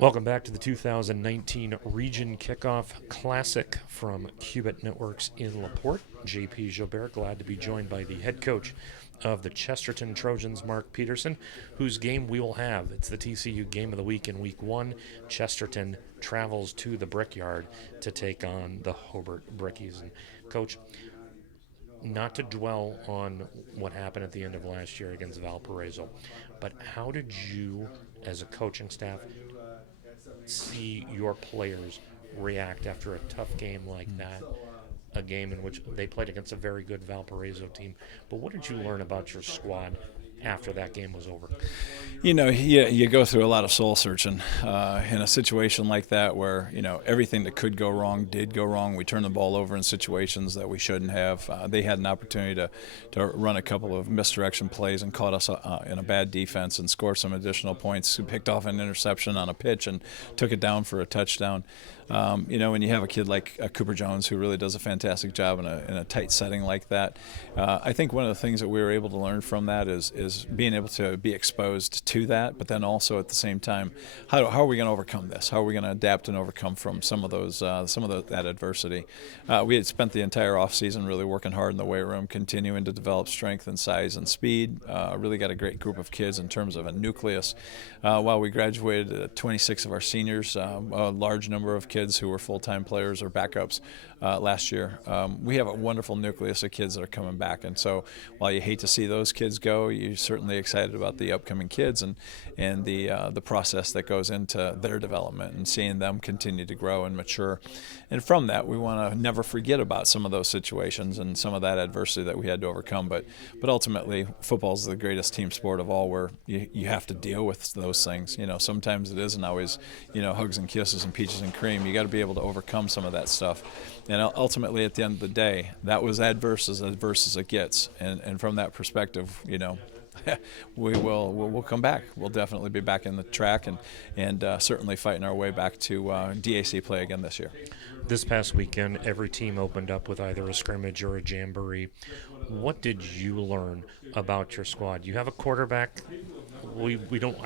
Welcome back to the 2019 Region Kickoff Classic from Cubit Networks in LaPorte. JP Jobert, glad to be joined by the head coach of the Chesterton Trojans, Mark Peterson, whose game we will have. It's the TCU Game of the Week in Week 1. Chesterton travels to the Brickyard to take on the Hobart Brickies. And Coach, not to dwell on what happened at the end of last year against Valparaiso, but how did you, as a coaching staff, see your players react after a tough game like that, a game in which they played against a very good Valparaiso team? But what did you learn about your squad after that game was over? You go through a lot of soul searching in a situation like that where, everything that could go wrong did go wrong. We turned the ball over in situations that we shouldn't have. They had an opportunity to run a couple of misdirection plays and caught us in a bad defense and score some additional points. We picked off an interception on a pitch and took it down for a touchdown. When you have a kid like Cooper Jones who really does a fantastic job in a tight setting like that, I think one of the things that we were able to learn from that is being able to be exposed to that, but then also at the same time, how are we going to overcome this? How are we going to adapt and overcome from that adversity? We had spent the entire offseason really working hard in the weight room, continuing to develop strength and size and speed. Really got a great group of kids in terms of a nucleus. While we graduated 26 of our seniors, a large number of kids who were full-time players or backups last year. We have a wonderful nucleus of kids that are coming back, and so while you hate to see those kids go, you're certainly excited about the upcoming kids and the process that goes into their development and seeing them continue to grow and mature. And from that, we want to never forget about some of those situations and some of that adversity that we had to overcome. But ultimately, football is the greatest team sport of all, where you have to deal with those things. Sometimes it isn't always hugs and kisses and peaches and cream. You got to be able to overcome some of that stuff. And ultimately, at the end of the day, that was adverse as it gets. And from that perspective, we'll come back. We'll definitely be back in the track and certainly fighting our way back to DAC play again this year. This past weekend, every team opened up with either a scrimmage or a jamboree. What did you learn about your squad? You have a quarterback. I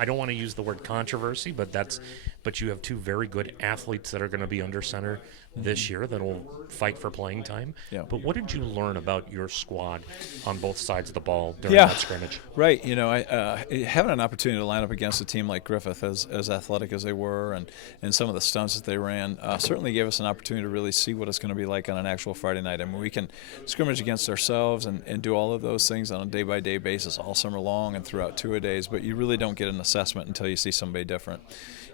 don't want to use the word controversy, but you have two very good athletes that are going to be under center this year that will fight for playing time. Yeah. But what did you learn about your squad on both sides of the ball during that scrimmage? Right. Having an opportunity to line up against a team like Griffith, as athletic as they were, and some of the stunts that they ran, certainly gave us an opportunity to really see what it's going to be like on an actual Friday night. I mean, we can scrimmage against ourselves and do all of those things on a day-by-day basis all summer long and throughout two-a-days, but you really don't get an assessment until you see somebody different.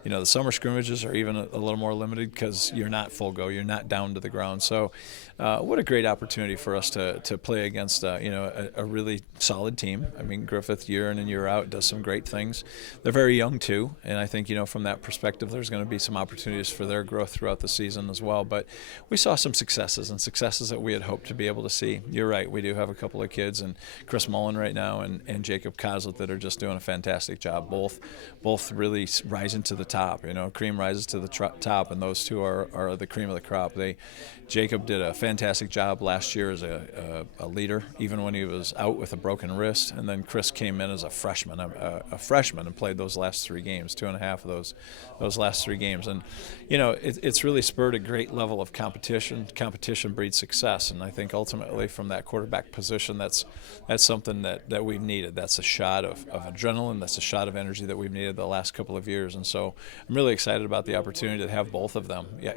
The summer scrimmages are even a little more limited because you're not full go, you're not down to the ground. So what a great opportunity for us to play against a really solid team. I mean, Griffith year in and year out does some great things. They're very young too, and I think from that perspective there's going to be some opportunities for their growth throughout the season as well. But we saw some successes that we had hoped to be able to see. You're right, we do have a couple of kids, and Chris Mullen right now and Jacob Kozlet, that are just doing a fantastic job. Both really rising to the top. Cream rises to the top, and those two are the cream of the crop. Jacob did a fantastic job last year as a leader, even when he was out with a broken wrist. And then Chris came in as a freshman and played those last 3 games, 2.5 of those last 3 games. And it's really spurred a great level of competition. Competition breeds success, and I think ultimately from that quarterback position, that's something that we've needed. That's a shot of adrenaline. That's a shot of energy that we've needed the last couple of years. And so I'm really excited about the opportunity to have both of them. Yeah,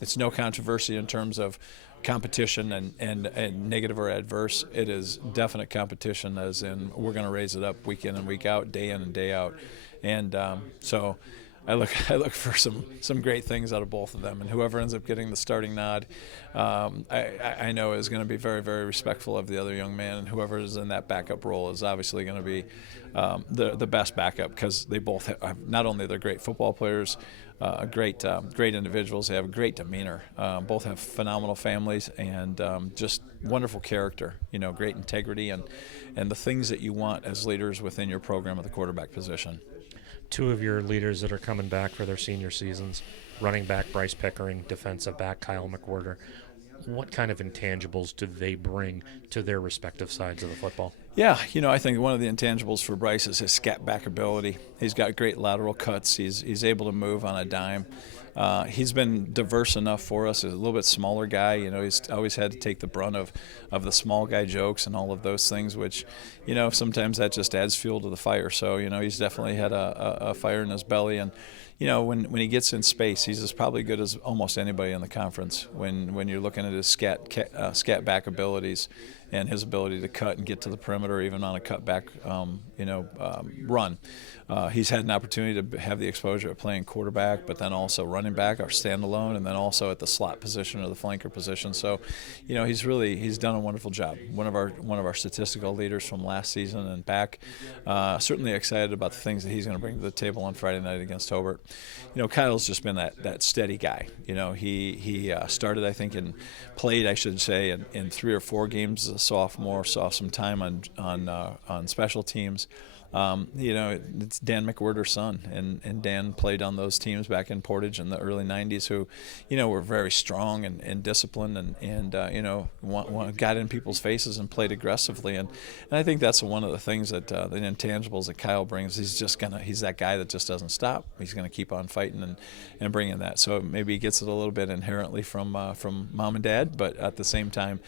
it's no controversy in terms of competition and negative or adverse. It is definite competition, as in we're going to raise it up week in and week out, day in and day out. And so I look for some great things out of both of them, and whoever ends up getting the starting nod, I know is going to be very, very respectful of the other young man, and whoever is in that backup role is obviously going to be the best backup, because they both have, not only they're great football players, great individuals, they have great demeanor. Both have phenomenal families and just wonderful character. Great integrity and the things that you want as leaders within your program at the quarterback position. Two of your leaders that are coming back for their senior seasons, running back Bryce Pickering, defensive back Kyle McWhorter. What kind of intangibles do they bring to their respective sides of the football? Yeah, I think one of the intangibles for Bryce is his scat back ability. He's got great lateral cuts. He's able to move on a dime. He's been diverse enough for us. He's a little bit smaller guy. He's always had to take the brunt of the small guy jokes and all of those things, which, sometimes that just adds fuel to the fire. So, he's definitely had a fire in his belly. And, when he gets in space, he's as probably good as almost anybody in the conference when you're looking at his scat back abilities and his ability to cut and get to the perimeter, even on a cutback, run. He's had an opportunity to have the exposure of playing quarterback, but then also running back or standalone, and then also at the slot position or the flanker position. So, he's done a wonderful job. One of our statistical leaders from last season and back. Certainly excited about the things that he's going to bring to the table on Friday night against Hobart. Kyle's just been that steady guy. He started, I think, played, I should say, in 3 or 4 games as a sophomore. Saw some time on special teams. It's Dan McWhirter's son, and Dan played on those teams back in Portage in the early 90s who, were very strong and disciplined and got in people's faces and played aggressively. And I think that's one of the things that the intangibles that Kyle brings. He's that guy that just doesn't stop. He's going to keep on fighting and bringing that. So maybe he gets it a little bit inherently from mom and dad, but at the same time,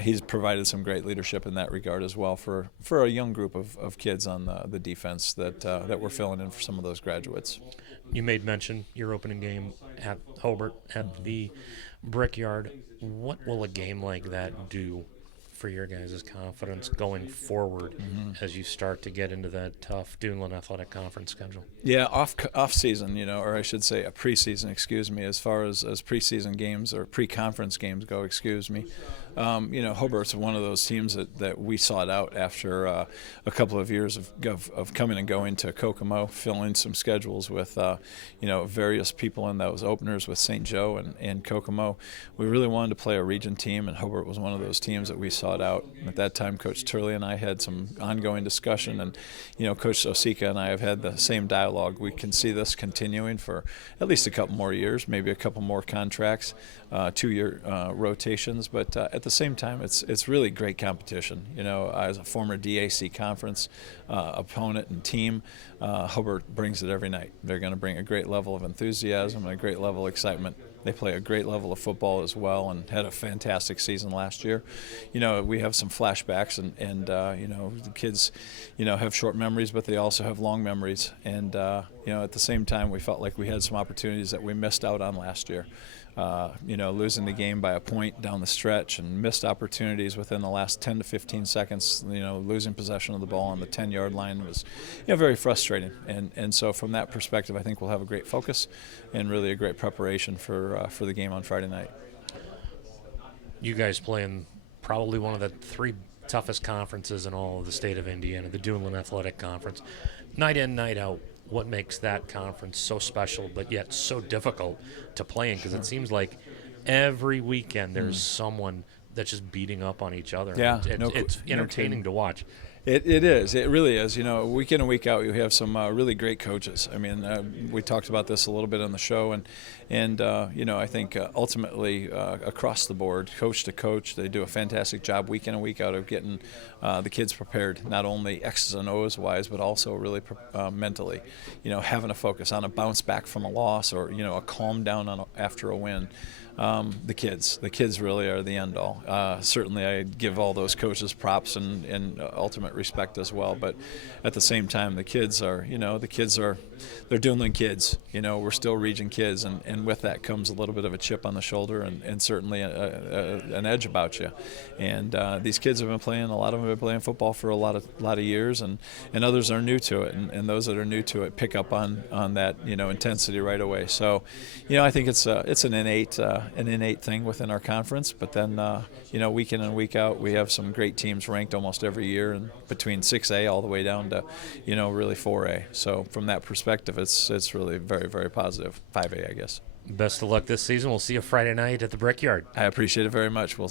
he's provided some great leadership in that regard as well for a young group of kids on the defense that we're filling in for some of those graduates. You made mention your opening game at Hobart at the Brickyard. What will a game like that do for your guys' confidence going forward as you start to get into that tough Duneland Athletic Conference schedule? Yeah, off season, or I should say a preseason, excuse me, as far as preseason games or pre-conference games go, excuse me. Hobart's one of those teams that we sought out after a couple of years of coming and going to Kokomo, filling some schedules with various people in those openers with St. Joe and Kokomo. We really wanted to play a region team, and Hobart was one of those teams that we sought out. At that time, Coach Turley and I had some ongoing discussion, and Coach Osika and I have had the same dialogue. We can see this continuing for at least a couple more years, maybe a couple more contracts, 2-year rotations, but at the same time, it's really great competition. As a former DAC conference opponent and team, Hobart brings it every night. They're going to bring a great level of enthusiasm and a great level of excitement. They play a great level of football as well and had a fantastic season last year. We have some flashbacks and the kids, have short memories, but they also have long memories. And, at the same time, we felt like we had some opportunities that we missed out on last year. Losing the game by a point down the stretch and missed opportunities within the last 10 to 15 seconds, losing possession of the ball on the 10-yard line was, very frustrating. And so from that perspective, I think we'll have a great focus and really a great preparation for the game on Friday night. You guys play in probably one of the 3 toughest conferences in all of the state of Indiana, the Duneland Athletic Conference. Night in, night out. What makes that conference so special but yet so difficult to play in? Because it seems like every weekend there's someone that's just beating up on each other. Yeah, it's entertaining to watch. It is. It really is. Week in and week out, you have some really great coaches. I mean, we talked about this a little bit on the show, and I think ultimately across the board, coach to coach, they do a fantastic job week in and week out of getting the kids prepared, not only X's and O's wise, but also really mentally. Having a focus on a bounce back from a loss or a calm down after a win. The kids really are the end all. Certainly I give all those coaches props and ultimate respect as well, but at the same time the kids are they're Duneland kids. We're still region kids, and with that comes a little bit of a chip on the shoulder and certainly an edge about you. And these kids have been playing, a lot of them have been playing football for a lot of years, and others are new to it, and those that are new to it pick up on that intensity right away. So I think it's an innate thing within our conference, but then week in and week out we have some great teams ranked almost every year, and between 6A all the way down to really 4A. So from that perspective, it's really very, very positive. 5A, I guess. Best of luck this season. We'll see you Friday night at the Brickyard. I appreciate it very much. We'll